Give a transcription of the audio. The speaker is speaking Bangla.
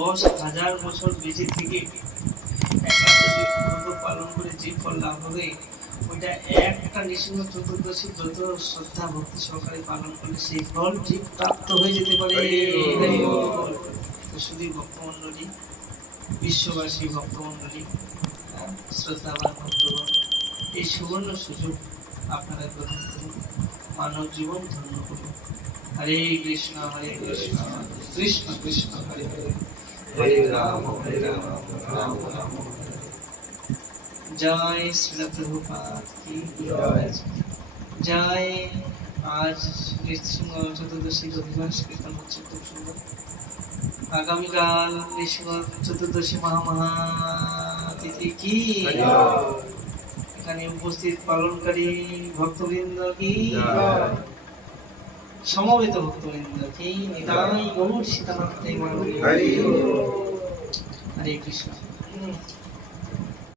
10,000 বছর বেঁচে থেকে একাদশী ব্রত পালন করে যে ফল লাভ হবে, ওইটা একটা নৃসিংহ চতুর্দশী ব্রত শ্রদ্ধা ভক্তি সহকারে পালন করলে সেই ফল ঠিক প্রাপ্ত হয়ে যেতে পারে। তো শুধু ভক্তমণ্ডলী, বিশ্ববাসী ভক্তমণ্ডলী, শ্রদ্ধাবান ভক্তগণ, এই সুবর্ণ সুযোগ আপনারা গ্রহণ করুন, মানব জীবন ধন্য করুন। হরে কৃষ্ণ কৃষ্ণ কৃষ্ণ হরে হরে, হরে রাম রাম রাম হরে হরে। জয় শ্রীল প্রভুপাদ কি জয়। জয়। আজ নৃসিংহ চতুর্দশী অধিবাস কীর্তন হচ্ছে খুব সুন্দর। আগামীকাল নৃসিংহ চতুর্দশী মহাতিথি কি, এখানে উপস্থিত পালনকারী ভক্তবৃন্দ কি, সমবেত ভক্তবৃন্দ কি, নিতাই গৌর সীতানাথ হরে কৃষ্ণ।